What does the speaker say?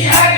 Yeah.